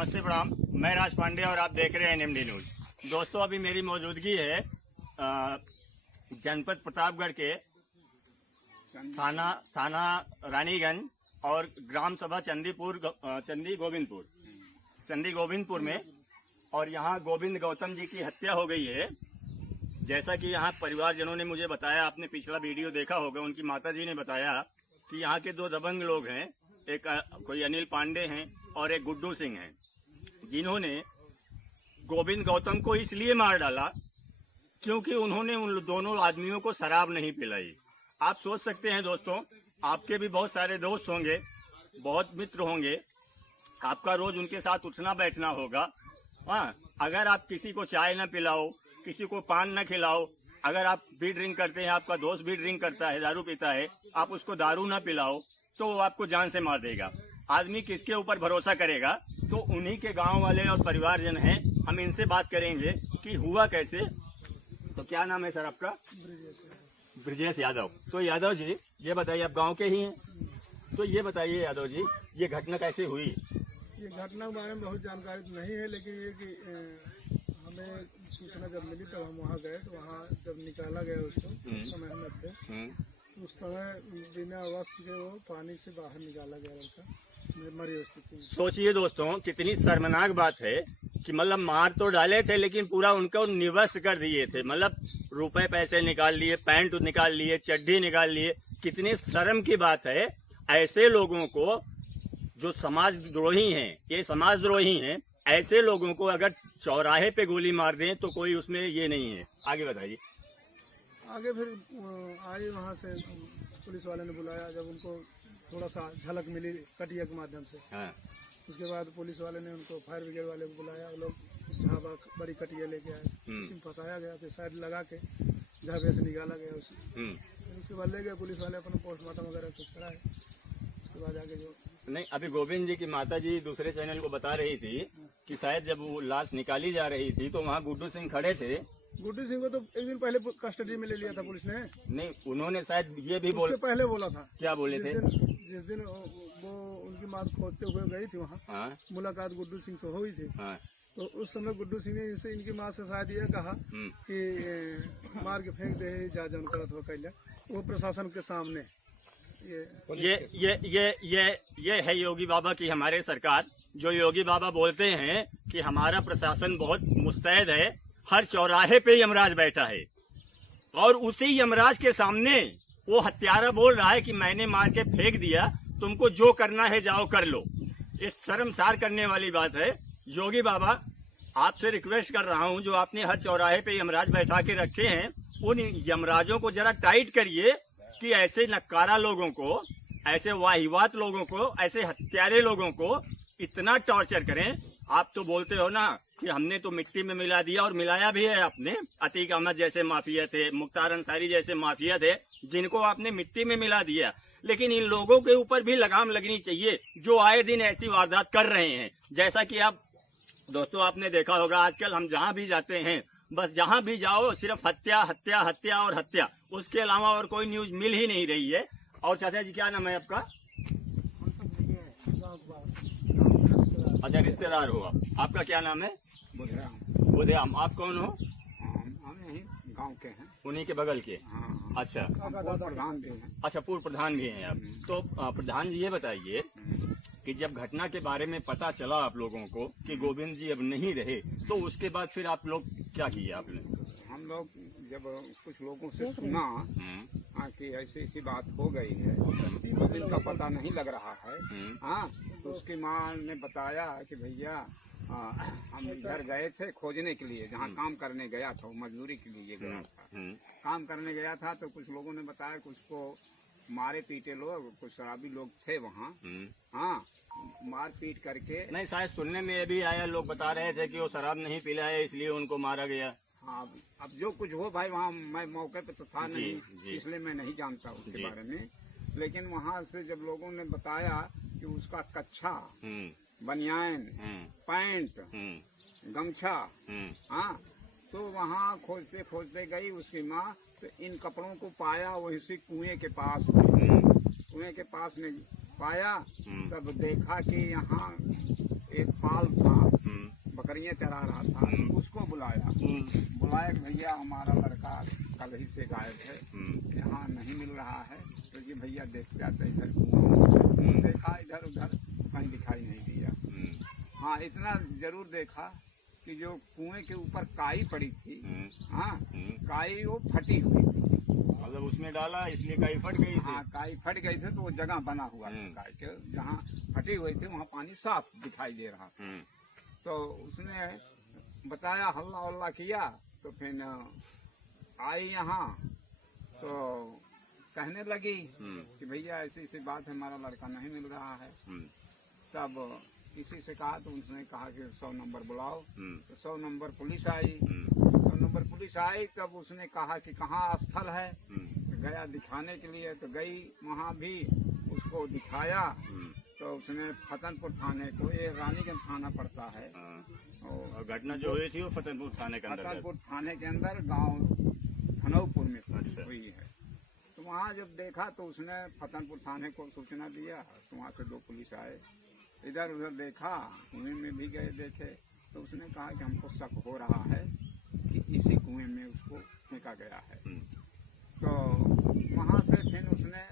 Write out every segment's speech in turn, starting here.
नमस्ते प्रणाम। मैं राज पांडे और आप देख रहे हैं एनएमडी न्यूज। दोस्तों, अभी मेरी मौजूदगी है जनपद प्रतापगढ़ के थाना रानीगंज और ग्राम सभा चंदी गोविंदपुर में। और यहाँ गोविंद गौतम जी की हत्या हो गई है। जैसा कि यहाँ परिवारजनों ने मुझे बताया, आपने पिछला वीडियो देखा होगा, उनकी माता जी ने बताया कि यहाँ के दो दबंग लोग हैं, एक कोई अनिल पांडे हैं और एक गुड्डू सिंह हैं, जिन्होंने गोविंद गौतम को इसलिए मार डाला क्योंकि उन्होंने उन दोनों आदमियों को शराब नहीं पिलाई। आप सोच सकते हैं दोस्तों, आपके भी बहुत सारे दोस्त होंगे, बहुत मित्र होंगे, आपका रोज उनके साथ उठना बैठना होगा। हाँ, अगर आप किसी को चाय न पिलाओ, किसी को पान न खिलाओ, अगर आप भी ड्रिंक करते हैं, आपका दोस्त भी ड्रिंक करता है, दारू पीता है, आप उसको दारू न पिलाओ तो वो आपको जान से मार देगा। आदमी किसके ऊपर भरोसा करेगा? तो उन्हीं के गांव वाले और परिवारजन हैं। हम इनसे बात करेंगे कि हुआ कैसे। तो क्या नाम है सर आपका? ब्रजेश यादव। तो यादव जी, ये बताइए, आप गांव के ही हैं, तो ये बताइए यादव जी, ये घटना कैसे हुई? ये घटना के बारे में बहुत जानकारी तो नहीं है, लेकिन ये कि हमें सूचना जब मिली तब हम वहाँ गए। तो वहाँ जब निकाला गया उसको, समय में थे, उस समय बिना वस्त्र के वो पानी से बाहर निकाला गया, लड़का मरी स्थिति में। सोचिए दोस्तों, कितनी शर्मनाक बात है कि मतलब मार तो डाले थे लेकिन पूरा उनको निवस्त कर दिए थे। मतलब रुपए पैसे निकाल लिए, पैंट निकाल लिए, चड्डी निकाल लिए। कितनी शर्म की बात है। ऐसे लोगों को, जो समाजद्रोही हैं, ये समाजद्रोही हैं, ऐसे लोगों को अगर चौराहे पे गोली मार दें तो कोई उसमें ये नहीं है। आगे बताइए। आगे फिर आए, वहाँ से पुलिस वाले ने बुलाया। जब उनको थोड़ा सा झलक मिली कटिया के माध्यम से, हाँ। उसके बाद पुलिस वाले ने उनको, फायर ब्रिगेड वाले को बुलाया। वो लोग झाबा बड़ी कटिया लेके आए, उसी में फंसाया गया, फिर साइड लगा के झाबे से निकाला गया उसे। फिर उसके बाद ले गए पुलिस वाले, अपना पोस्टमार्टम वगैरह कुछ कराए। उसके बाद आगे जो नहीं, अभी गोविंद जी की माता जी दूसरे चैनल को बता रही थी कि शायद जब वो लाश निकाली जा रही थी तो वहाँ गुड्डू सिंह खड़े थे। गुड्डू सिंह को तो एक दिन पहले कस्टडी में ले लिया था पुलिस ने। नहीं, उन्होंने शायद ये भी पहले बोला था। क्या बोले थे? जिस दिन वो उनकी माँ खोदते हुए गई थी वहाँ, हाँ। मुलाकात गुड्डू सिंह से हुई थी। हाँ। तो उस समय गुड्डू सिंह ने इनसे, इनकी माँ से शायद ये कहा कि मार के फेंक दे, जा जौन करत हो कैला। वो प्रशासन के सामने ये है योगी बाबा की हमारे सरकार। जो योगी बाबा बोलते हैं कि हमारा प्रशासन बहुत मुस्तैद है, हर चौराहे पे यमराज बैठा है, और उसी यमराज के सामने वो हत्यारा बोल रहा है कि मैंने मार के फेंक दिया, तुमको जो करना है जाओ कर लो। इस शर्मसार करने वाली बात है। योगी बाबा, आपसे रिक्वेस्ट कर रहा हूं, जो आपने हर चौराहे पे यमराज बैठा के रखे हैं, उन यमराजों को जरा टाइट करिए कि ऐसे नक्कारा लोगों को, ऐसे वाहिवात लोगों को, ऐसे हत्यारे लोगों को इतना टॉर्चर करें। आप तो बोलते हो ना कि हमने तो मिट्टी में मिला दिया, और मिलाया भी है आपने। अतीक अहमद जैसे माफिया थे, मुख्तार अंसारी जैसे माफिया थे, जिनको आपने मिट्टी में मिला दिया। लेकिन इन लोगों के ऊपर भी लगाम लगनी चाहिए जो आए दिन ऐसी वारदात कर रहे हैं। जैसा कि आप दोस्तों आपने देखा होगा, आजकल हम जहाँ भी जाते हैं, बस जहाँ भी जाओ सिर्फ हत्या हत्या हत्या और हत्या, उसके अलावा और कोई न्यूज मिल ही नहीं रही है। और चाचा जी, क्या नाम है आपका? अच्छा, रिश्तेदार हो आप। आपका क्या नाम है? बुधराम। आप कौन हो? गाँव के हैं, उन्हीं के बगल के। हाँ। अच्छा, प्रधान भी हैं। अच्छा, पूर्व प्रधान भी हैं आप। तो प्रधान जी, ये बताइए कि जब घटना के बारे में पता चला आप लोगों को कि गोविंद जी अब नहीं रहे, तो उसके बाद फिर आप लोग क्या किए आपने? हम लोग जब कुछ लोगों से सुना कि ऐसी ऐसी बात हो गई है, इनका पता नहीं लग रहा है, हाँ, तो उसकी माँ ने बताया कि भैया हम इधर गए थे खोजने के लिए, जहाँ काम करने गया था, वो मजदूरी के लिए गया था। काम करने गया था तो कुछ लोगों ने बताया कुछ को मारे पीटे लोग, कुछ शराबी लोग थे वहाँ, हाँ, मार पीट करके। नहीं, शायद सुनने में ये भी आया, लोग बता रहे थे कि वो शराब नहीं पिला है इसलिए उनको मारा गया। हाँ, अब जो कुछ हो भाई, वहाँ मैं मौके पे तो था नहीं, इसलिए मैं नहीं जानता उसके बारे में। लेकिन वहाँ से जब लोगों ने बताया कि उसका कच्छा, बनियान, पैंट, गमछा, हाँ, तो वहाँ खोजते खोजते गई उसकी माँ, तो इन कपड़ों को पाया वही कुएं के पास। कुएं के पास में पाया, तब देखा कि यहाँ एक पाल था, नजर आ रहा था, उसको बुलाया। बुलाया कि भैया हमारा लड़का कल ही से गायब है, यहाँ नहीं मिल रहा है, तो ये भैया देखते आते इधर कुआं देखा, इधर उधर कहीं दिखाई नहीं दिया। हाँ, इतना जरूर देखा कि जो कुएं के ऊपर काई पड़ी थी, हाँ, काई वो फटी हुई थी, मतलब उसमें डाला इसलिए काई फट गई थी। हाँ, काई फट गई थी तो वो जगह बना हुआ था काई के, जहाँ फटी हुई थी वहाँ पानी साफ दिखाई दे रहा था। तो उसने बताया, हल्ला हल्ला किया, तो फिर आई यहाँ तो कहने लगी कि भैया ऐसी ऐसी बात है, हमारा लड़का नहीं मिल रहा है। तब किसी से कहा तो उसने कहा कि 100 नंबर बुलाओ। तो 100 नंबर पुलिस आई। 100 नंबर पुलिस आई, तब उसने कहा कि कहाँ स्थल है, गया दिखाने के लिए, तो गई वहाँ भी उसको दिखाया। तो उसने फतनपुर थाने को, ये रानीगंज थाना पड़ता है, और घटना जो हुई थी वो फतनपुर थाने के अंदर, फतनपुर थाने के अंदर गांव धनौपुर में हुई है। तो वहाँ जब देखा तो उसने फतनपुर थाने को सूचना दिया, तो वहाँ से 2 पुलिस आए, इधर उधर देखा, कुएं में भी गए देखे, तो उसने कहा कि हमको शक हो रहा है कि इसी कुएं में उसको फेंका गया है। तो वहाँ से फिर उसने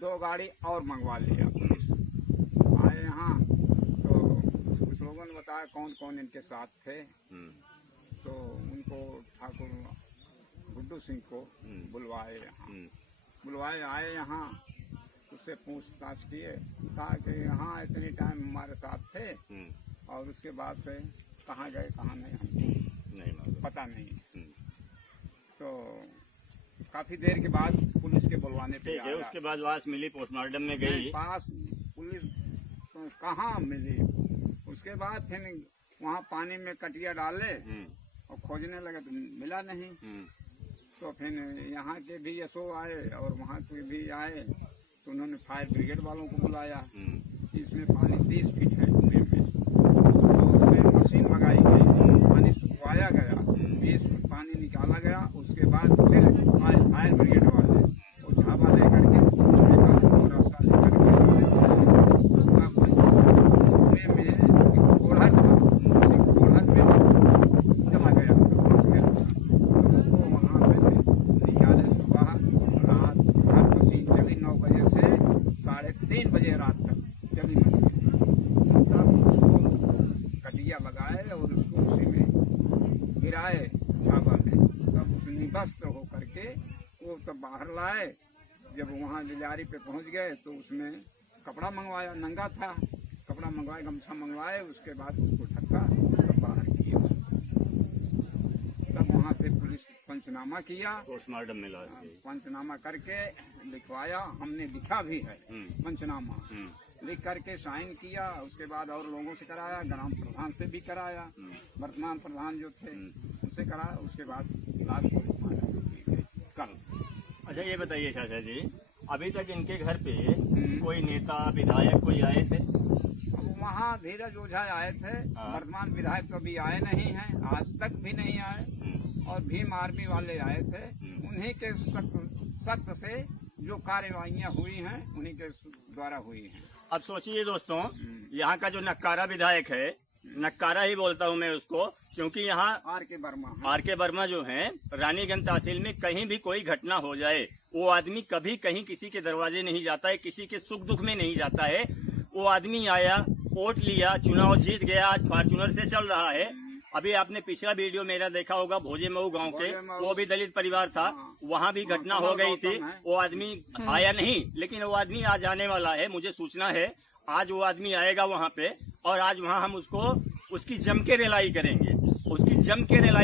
2 गाड़ी और मंगवा लिया, पुलिस आए यहाँ। तो कुछ लोगों ने बताया कौन कौन इनके साथ थे। तो उनको ठाकुर गुड्डू सिंह को बुलवाए यहाँ, बुलवाए, आए यहाँ, उससे पूछताछ किए, कहा कि हाँ इतनी टाइम हमारे साथ थे, और उसके बाद से कहाँ गए कहाँ नहीं हमको नहीं पता नहीं। तो काफी देर के बाद पुलिस के बुलवाने पे आया। उसके बाद लाश मिली, पोस्टमार्टम में गई, पास पुलिस तो कहाँ मिली। उसके बाद फिर वहाँ पानी में कटिया डाले और खोजने लगे तो मिला नहीं। तो फिर यहाँ के भी यसो आए और वहाँ के भी आए, तो उन्होंने फायर ब्रिगेड वालों को बुलाया। इसमें पानी 30 फीट है कुएं में, तो उसमें मशीन मंगाई गई, पानी सुखवाया गया, 20 फुट पानी निकाला गया। उसके बाद फिर फायर ब्रिगेड वाले वो झापा लेकर के रस्सा लेकर कुएं में कोढ़ा था, कोढ़ा में जमा गया, फंस गया। तो वहाँ से निकाले, सुबह रात मशीन चली 9 बजे से 3:30 बजे रात तक चली मशीन। तब उसको कटिया लगाए और उसको उसी में गिराए छापा में। तब उस निबस्त होकर के वो तब बाहर लाए। जब वहाँ गिलारी पे पहुँच गए तो उसमें कपड़ा मंगवाया, नंगा था, कपड़ा मंगवाए, गमछा मंगवाए, उसके बाद उसको ढका, तब बाहर किया। तब वहाँ से पुलिस पंचनामा किया, पोस्टमार्टम मिला, पंचनामा करके लिखवाया, हमने लिखा भी है पंचनामा, लिख करके साइन किया। उसके बाद और लोगों से कराया, ग्राम प्रधान से भी कराया, वर्तमान प्रधान जो थे उनसे कराया। उसके बाद लाश पोस्टमार्टम की गई कल। अच्छा ये बताइए चाचा जी, अभी तक इनके घर पे कोई नेता विधायक कोई आए थे? अब वहाँ धीरज ओझा आए थे, वर्तमान विधायक तो अभी आए नहीं हैं, आज तक भी नहीं आए। और भीम आर्मी वाले आए थे, उन्हीं के सख्त से जो कार्यवाहियाँ हुई हैं उन्हीं के द्वारा हुई हैं। अब सोचिए दोस्तों, यहाँ का जो नक्कारा विधायक है, नक्कारा ही बोलता हूँ मैं उसको, क्योंकि यहाँ आर के वर्मा जो हैं, रानीगंज तहसील में कहीं भी कोई घटना हो जाए, वो आदमी कभी कहीं किसी के दरवाजे नहीं जाता है, किसी के सुख दुख में नहीं जाता है। वो आदमी आया, वोट लिया, चुनाव जीत गया, आज फॉर्च्यूनर से चल रहा है। अभी आपने पिछला वीडियो मेरा देखा होगा, भोजेमऊ गांव के, वो भी दलित परिवार था, वहाँ भी घटना हो गई थी, वो आदमी आया नहीं, लेकिन वो आदमी आज आने वाला है, मुझे सूचना है, आज वो आदमी आएगा वहाँ पे, और आज वहाँ हम उसकी जम के रेलाई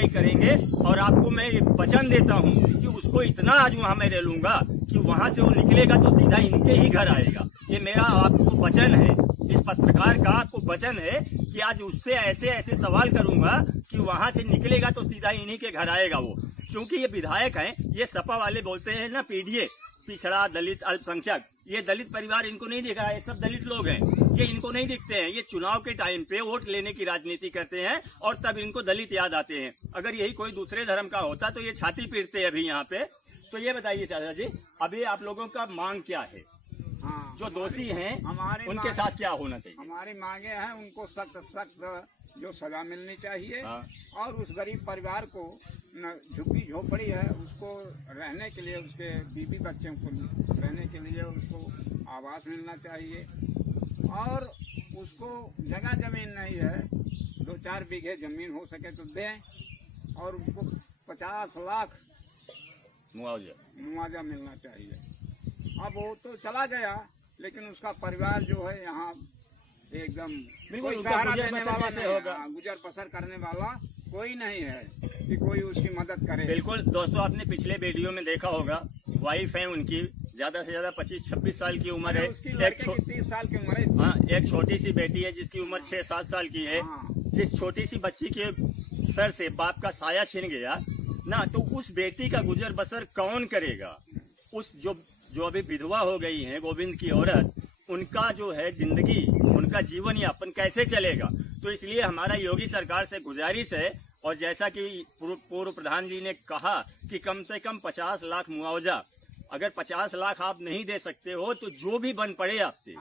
करेंगे, और आपको मैं ये वचन देता हूँ कि उसको इतना आज वहाँ मैं रेलूंगा कि वहाँ से वो निकलेगा तो सीधा इनके ही घर आएगा। ये मेरा आपको वचन है, इस पत्रकार का आपको वचन है कि आज उससे ऐसे ऐसे सवाल करूंगा कि वहाँ से निकलेगा तो सीधा इन्हीं के घर आएगा वो, क्योंकि ये विधायक हैं, ये सपा वाले बोलते हैं ना पीडीए, पिछड़ा दलित अल्पसंख्यक, ये दलित परिवार इनको नहीं दिख रहा है, ये सब दलित लोग हैं, ये इनको नहीं दिखते हैं। ये चुनाव के टाइम पे वोट लेने की राजनीति करते हैं और तब इनको दलित याद आते हैं। अगर यही कोई दूसरे धर्म का होता तो ये छाती पीटते अभी यहाँ पे। तो ये बताइए चाचा जी, अभी आप लोगों का मांग क्या है? जो दोषी हैं उनके साथ क्या होना चाहिए? हमारी मांगे हैं, उनको सख्त जो सजा मिलनी चाहिए। हाँ। और उस गरीब परिवार को न झुग्गी झोपड़ी है उसको रहने के लिए, उसके बीवी बच्चों को रहने के लिए उसको आवास मिलना चाहिए। और उसको जगह जमीन नहीं है, 2-4 बीघे जमीन हो सके तो दें, और उसको 50 लाख मुआवजा मिलना चाहिए। अब वो तो चला गया, लेकिन उसका परिवार जो है यहाँ एकदम बिल्कुल कोई सहारा गुजर देने बसर वाला कैसे नहीं होगा? है, गुजर बसर करने वाला कोई नहीं है कि कोई उसकी मदद करे। बिल्कुल दोस्तों, आपने पिछले वीडियो में देखा होगा, वाइफ है उनकी, ज्यादा से ज्यादा 25-26 साल की उम्र है। उसकी लड़के की 30 साल की उम्र है। हाँ, एक छोटी सी बेटी है जिसकी उम्र 6-7 साल की है। हाँ। जिस छोटी सी बच्ची के सर से बाप का साया छिन गया ना, तो उस बेटी का गुजर बसर कौन करेगा? उस जो अभी विधवा हो गई है गोविंद की औरत, उनका जो है जिंदगी, उनका जीवन यापन कैसे चलेगा? तो इसलिए हमारा योगी सरकार से गुजारिश है, और जैसा कि पूर्व प्रधान जी ने कहा कि कम से कम 50 लाख मुआवजा, अगर 50 लाख आप नहीं दे सकते हो तो जो भी बन पड़े आपसे,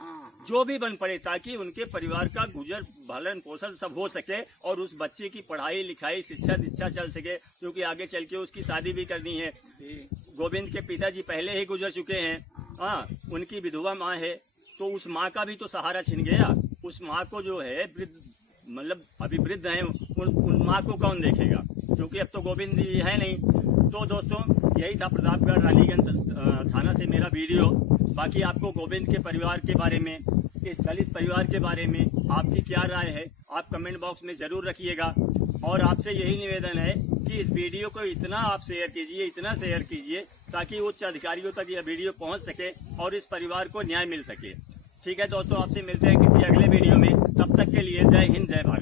जो भी बन पड़े, ताकि उनके परिवार का गुजर भरण पोषण सब हो सके और उस बच्चे की पढ़ाई लिखाई शिक्षा दीक्षा चल सके, क्योंकि आगे चल के उसकी शादी भी करनी है। गोविंद के पिताजी पहले ही गुजर चुके हैं। हाँ, उनकी विधवा माँ है, तो उस माँ का भी तो सहारा छिन गया। उस माँ को जो है मतलब अभी वृद्ध हैं, उन माँ को कौन देखेगा? क्योंकि अब तो गोविंद जी है नहीं। तो दोस्तों, यही था प्रतापगढ़ रानीगंज थाना से मेरा वीडियो। बाकी आपको गोविंद के परिवार के बारे में, इस दलित परिवार के बारे में आपकी क्या राय है, आप कमेंट बॉक्स में जरूर रखिएगा। और आपसे यही निवेदन है कि इस वीडियो को इतना आप शेयर कीजिए, इतना शेयर कीजिए, ताकि उच्च अधिकारियों तक यह वीडियो पहुंच सके और इस परिवार को न्याय मिल सके। ठीक है दोस्तों, आपसे मिलते हैं किसी अगले वीडियो में। तब तक के लिए जय हिंद, जय भारत।